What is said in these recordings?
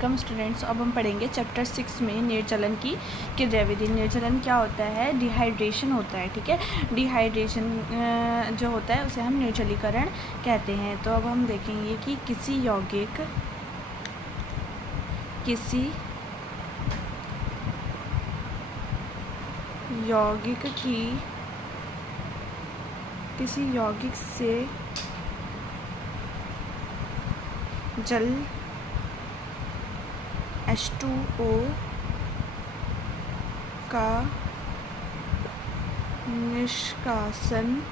कम students, अब हम पढ़ेंगे चैप्टर 6 में निर्जलन की क्रियाविधि। निर्जलन क्या होता है? डिहाइड्रेशन होता है। ठीक है, डिहाइड्रेशन जो होता है उसे हम निर्जलीकरण कहते हैं। तो अब हम देखेंगे कि किसी यौगिक से जल H2O का निष्कासन,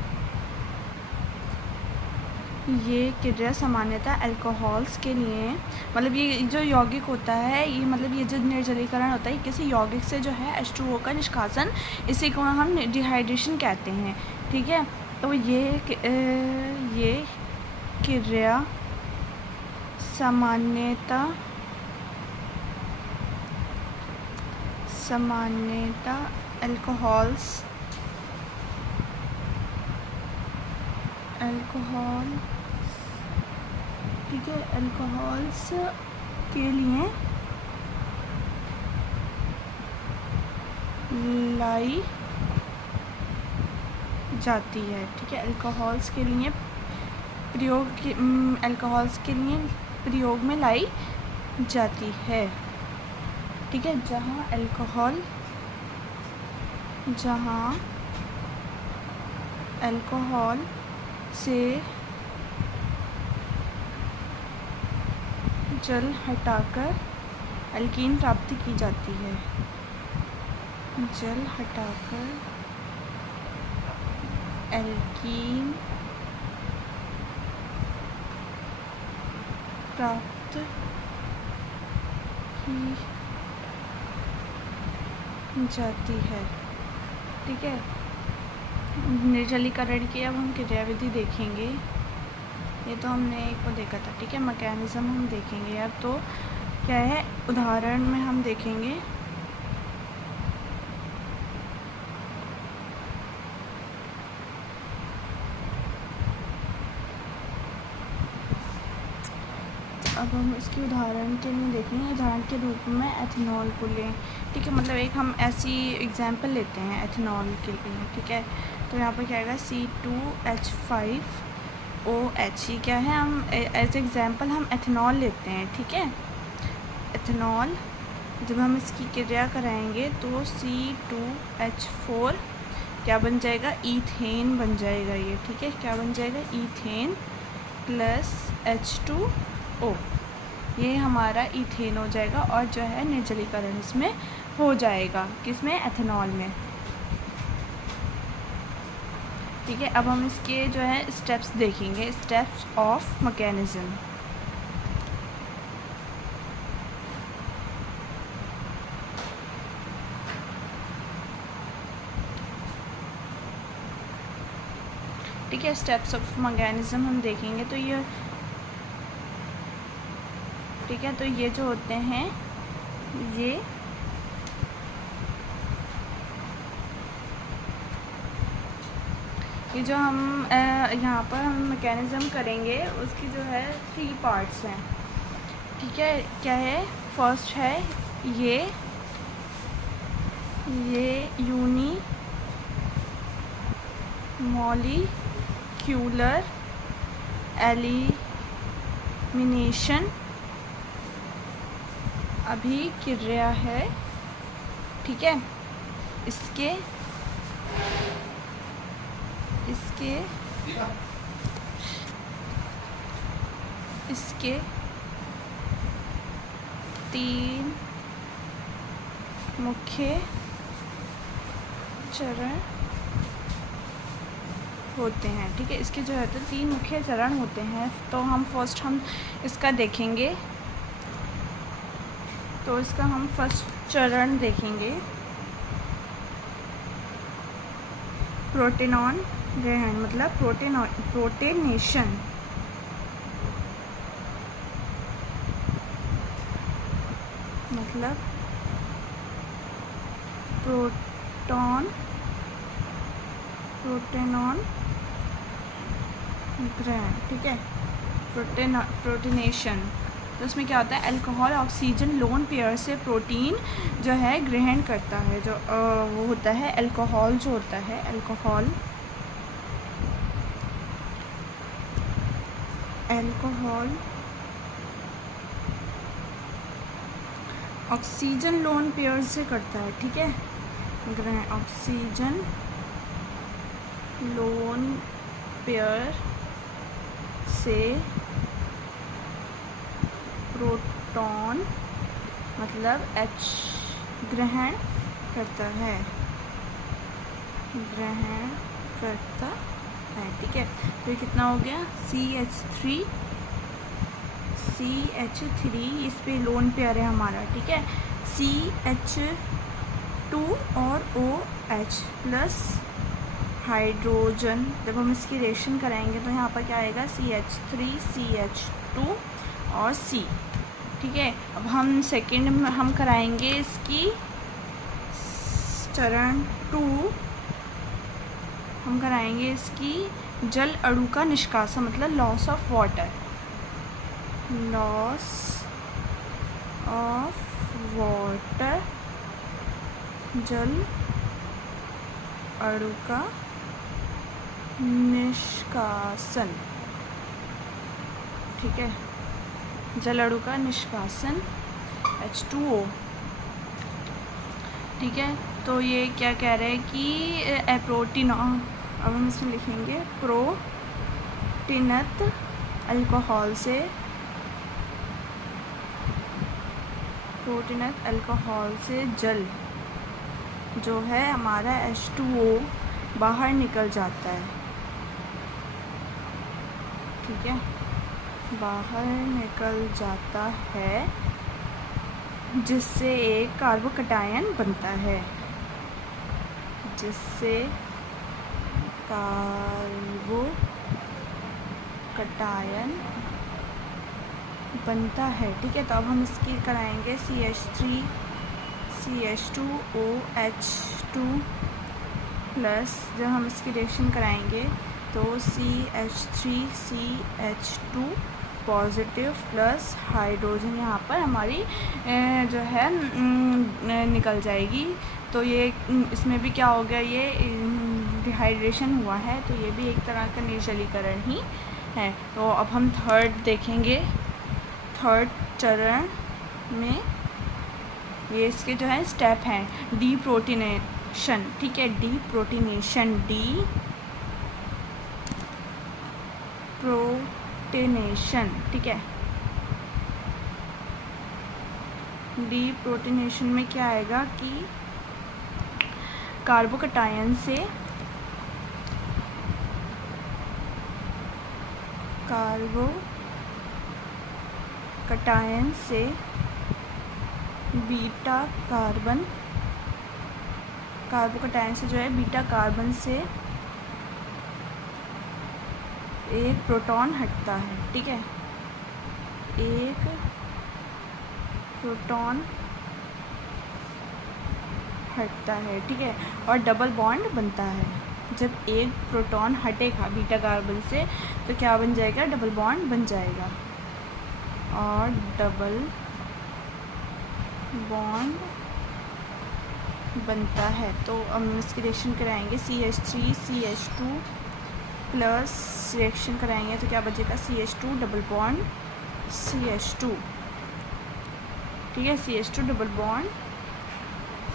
ये क्रिया सामान्यतः अल्कोहल्स के लिए, मतलब ये जो यौगिक होता है, ये मतलब ये जो निर्जलीकरण होता है किसी यौगिक से जो है H2O का निष्कासन, इसी को हम डिहाइड्रेशन कहते हैं। ठीक है, तो ये क्रिया सामान्यतः अल्कोहल ठीक है, अल्कोहल्स के लिए लाई जाती है। ठीक है, अल्कोहल्स के लिए प्रयोग में लाई जाती है। ठीक है, जहाँ अल्कोहल से जल हटाकर एल्कीन प्राप्ति की जाती है। जल हटाकर एल्कीन प्राप्त की जाती है। ठीक है, निर्जलीकरण की अब हम क्रियाविधि देखेंगे। ये तो हमने एक को देखा था। ठीक है, मैकेनिज्म हम देखेंगे। अब तो क्या है, उदाहरण में हम देखेंगे। अब हम इसकी उदाहरण के लिए देखेंगे। उदाहरण के रूप में एथेनॉल को लें। ठीक है, मतलब एक हम ऐसी एग्जांपल लेते हैं एथेनॉल के लिए। ठीक है, तो यहाँ पर क्या आएगा, C2H5OH। ये क्या है, हम एज एग्जांपल हम एथेनॉल लेते हैं। ठीक है, एथेनॉल जब हम इसकी क्रिया कराएंगे तो C2H4 क्या बन जाएगा, ईथेन बन जाएगा ये। ठीक है, क्या बन जाएगा, ईथेन प्लस H2O, ये हमारा ईथेन हो जाएगा और जो है निर्जलीकरण इसमें हो जाएगा। किसमें, एथेनॉल में। ठीक है, अब हम इसके जो है स्टेप्स देखेंगे, स्टेप्स ऑफ मैकेनिज्म। ठीक है, स्टेप्स ऑफ मैकेनिज्म हम देखेंगे। तो ये ठीक है, तो ये जो होते हैं ये जो हम यहाँ पर हम मैकेनिज्म करेंगे उसकी जो है 3 पार्ट्स हैं। ठीक है, क्या है, फर्स्ट है ये यूनिमॉलिक्यूलर एलिमिनेशन अभिक्रिया है। ठीक है, इसके इसके 3 मुख्य चरण होते हैं। ठीक है, इसके जो है तो 3 मुख्य चरण होते हैं। तो हम इसका देखेंगे। तो इसका हम फर्स्ट चरण देखेंगे, प्रोटेनॉन ग्रहण, मतलब प्रोटेनेशन। मतलब प्रोटेनॉन ग्रहण। ठीक है, प्रोटीनेशन तो उसमें क्या होता है, अल्कोहल ऑक्सीजन लोन पेयर से प्रोटीन जो है ग्रहण करता है, जो वो होता है अल्कोहल, जो होता है अल्कोहल ऑक्सीजन लोन पेयर से करता है, ठीक है, ग्रहण ऑक्सीजन लोन पेयर से प्रोटॉन मतलब H ग्रहण करता है, ठीक है। तो ये कितना हो गया, CH3 इस पे लोन पेयर है हमारा, ठीक है। CH2 और OH प्लस हाइड्रोजन, जब हम इसकी रिएक्शन कराएंगे तो यहाँ पर क्या आएगा, CH3 CH2 और C, ठीक है। अब हम सेकेंड में हम कराएंगे इसकी चरण 2, हम कराएंगे इसकी जल अणु का निष्कासन, मतलब लॉस ऑफ वाटर, जल अणु का निष्कासन, ठीक है, जल अणु का निष्कासन H2O, ठीक है। तो ये क्या कह रहे हैं कि प्रोटीन, अब हम इसमें लिखेंगे प्रोटीनत अल्कोहल से जल जो है हमारा H2O बाहर निकल जाता है, ठीक है, बाहर निकल जाता है, जिससे एक कार्बोकटायन बनता है, जिससे कार्बोकटायन बनता है, ठीक है। तो अब हम इसकी कराएंगे CH3 CH2 OH2 प्लस, जब हम इसकी रिएक्शन कराएंगे तो CH3 CH2 positive plus hydrogen यहाँ पर हमारी जो है निकल जाएगी। तो ये इसमें भी क्या हो गया, ये डिहाइड्रेशन हुआ है, तो ये भी एक तरह का निर्जलीकरण ही है। तो अब हम थर्ड देखेंगे, थर्ड चरण में ये इसके जो है स्टेप हैं, डीप्रोटीनेशन, ठीक है, डीप्रोटीनेशन, ठीक है। डीप्रोटीनेशन में क्या आएगा कि कार्बोकटायन से बीटा कार्बन, कार्बोकटायन से जो है बीटा कार्बन से एक प्रोटॉन हटता है, ठीक है, एक प्रोटॉन हटता है, ठीक है, और डबल बॉन्ड बनता है। जब एक प्रोटॉन हटेगा बीटा कार्बन से तो क्या बन जाएगा, डबल बॉन्ड बन जाएगा, और डबल बॉन्ड बनता है। तो हम इसकी रिएक्शन कराएंगे CH3 CH2 प्लस रिएक्शन कराएंगे तो क्या बचेगा, CH2 डबल बॉन्ड CH2, ठीक है, CH2 double bond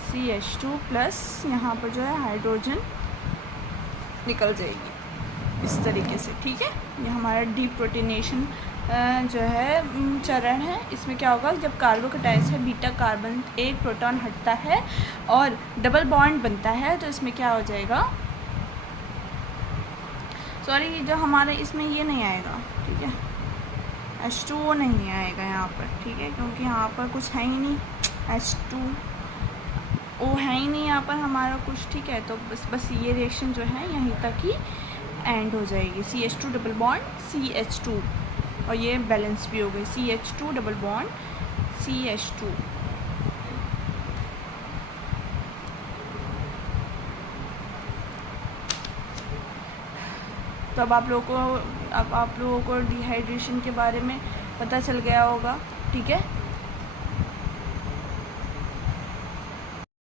CH2 plus यहाँ पर जो है हाइड्रोजन निकल जाएगी इस तरीके से, ठीक है। ये हमारा डीप्रोटीनेशन जो है चरण है। इसमें क्या होगा, जब कार्बोकटायन से बीटा कार्बन एक प्रोटॉन हटता है और डबल बॉन्ड बनता है तो इसमें क्या हो जाएगा, सॉरी, जो हमारे इसमें ये नहीं आएगा, ठीक है, H2O नहीं आएगा यहाँ पर, ठीक है, क्योंकि यहाँ पर कुछ है ही नहीं, H2O है ही नहीं यहाँ पर हमारा कुछ, ठीक है। तो बस ये रिएक्शन जो है यहीं तक ही एंड हो जाएगी, CH2 डबल बॉन्ड CH2, और ये बैलेंस भी हो गई, CH2 डबल बॉन्ड CH2। तो अब आप लोगों को डिहाइड्रेशन के बारे में पता चल गया होगा। ठीक है।